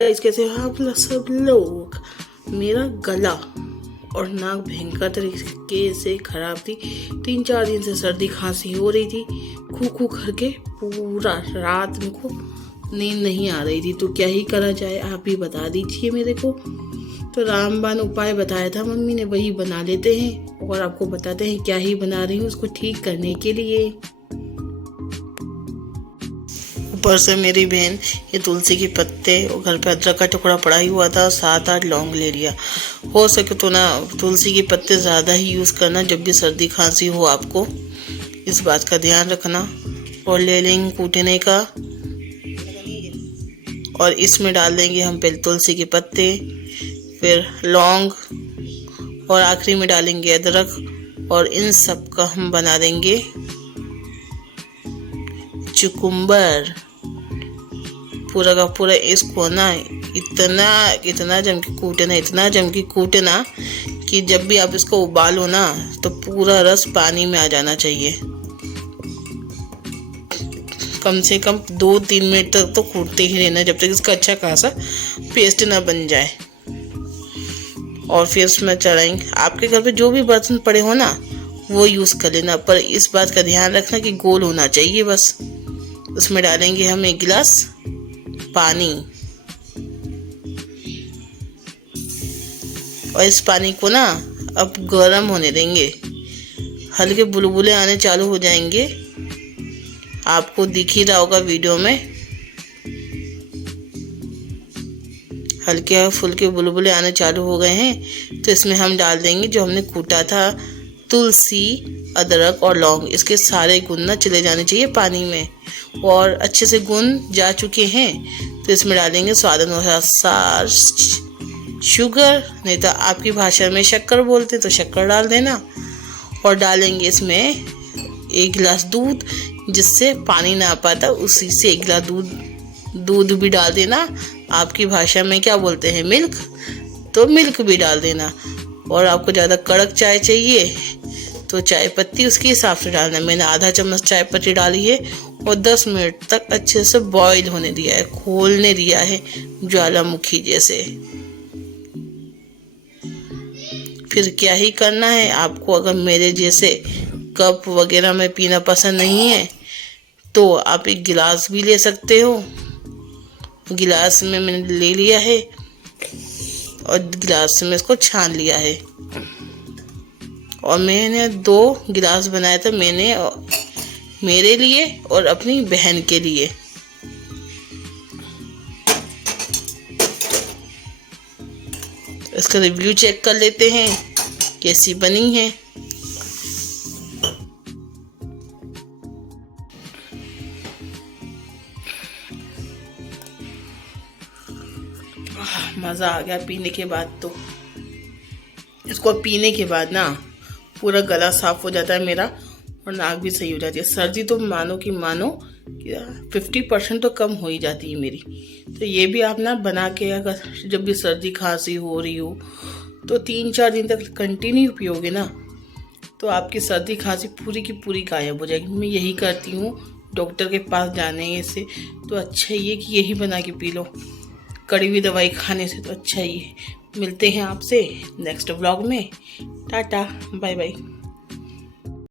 Guys कैसे हो आप लोग सब लोग। मेरा गला और नाक भयंकर तरीके से खराब थी। 3-4 दिन से सर्दी खांसी हो रही थी। खू खू करके पूरा रात में को नींद नहीं आ रही थी। तो क्या ही करा जाए, आप ही बता दीजिए मेरे को। तो रामबाण उपाय बताया था मम्मी ने, वही बना लेते हैं और आपको बताते हैं क्या ही बना रही हूँ उसको ठीक करने के लिए। ऊपर से मेरी बहन ये तुलसी के पत्ते और घर पे अदरक का टुकड़ा पड़ा ही हुआ था, 7-8 लौंग ले लिया। हो सके तो ना तुलसी के पत्ते ज़्यादा ही यूज़ करना जब भी सर्दी खांसी हो, आपको इस बात का ध्यान रखना। और ले लेंगे कूटने का और इसमें डाल देंगे हम पहले तुलसी के पत्ते, फिर लौंग और आखिरी में डालेंगे अदरक। और इन सब का हम बना देंगे चुकुम्बर। पूरा का पूरा इसको ना इतना इतना जम के कूटना, इतना जम के कूटना कि जब भी आप इसको उबालो ना तो पूरा रस पानी में आ जाना चाहिए। कम से कम 2-3 मिनट तक तो कूटते ही रहना जब तक इसका अच्छा खासा पेस्ट ना बन जाए। और फिर उसमें चढ़ाएंगे, आपके घर पे जो भी बर्तन पड़े हो ना वो यूज़ कर लेना, पर इस बात का ध्यान रखना कि गोल होना चाहिए बस। उसमें डालेंगे हम 1 गिलास पानी और इस पानी को ना अब गर्म होने देंगे। हल्के बुलबुले आने चालू हो जाएंगे, आपको दिख ही रहा होगा वीडियो में। हल्के फुल्के बुलबुले आने चालू हो गए हैं तो इसमें हम डाल देंगे जो हमने कूटा था तुलसी, अदरक और लौंग। इसके सारे गुण ना चले जाने चाहिए पानी में, और अच्छे से गुण जा चुके हैं तो इसमें डालेंगे स्वाद अनुसार शुगर, नहीं तो आपकी भाषा में शक्कर बोलते तो शक्कर डाल देना। और डालेंगे इसमें 1 गिलास दूध, जिससे पानी ना पाता उसी से 1 गिलास दूध भी डाल देना। आपकी भाषा में क्या बोलते हैं, मिल्क, तो मिल्क भी डाल देना। और आपको ज़्यादा कड़क चाय चाहिए तो चाय पत्ती उसके हिसाब से डालना। मैंने आधा चम्मच चाय पत्ती डाली है और 10 मिनट तक अच्छे से बॉईल होने दिया है, खोलने दिया है ज्वालामुखी जैसे। फिर क्या ही करना है आपको, अगर मेरे जैसे कप वगैरह में पीना पसंद नहीं है तो आप 1 गिलास भी ले सकते हो। गिलास में मैंने ले लिया है और गिलास में इसको छान लिया है। और मैंने 2 गिलास बनाया था, मैंने मेरे लिए और अपनी बहन के लिए। इसका रिव्यू चेक कर लेते हैं कैसी बनी है। मज़ा आ गया पीने के बाद। तो इसको पीने के बाद ना पूरा गला साफ हो जाता है मेरा और नाक भी सही हो जाती है। सर्दी तो मानो 50% तो कम हो ही जाती है मेरी। तो ये भी आप ना बना के, अगर जब भी सर्दी खांसी हो रही हो तो 3-4 दिन तक कंटिन्यू पियोगे ना तो आपकी सर्दी खांसी पूरी की पूरी गायब हो जाएगी। मैं यही करती हूँ, डॉक्टर के पास जाने से तो अच्छा ये कि यही बना के पी लो, कड़ी हुई दवाई खाने से तो अच्छा ही है। मिलते हैं आपसे नेक्स्ट व्लॉग में। Tata bye bye.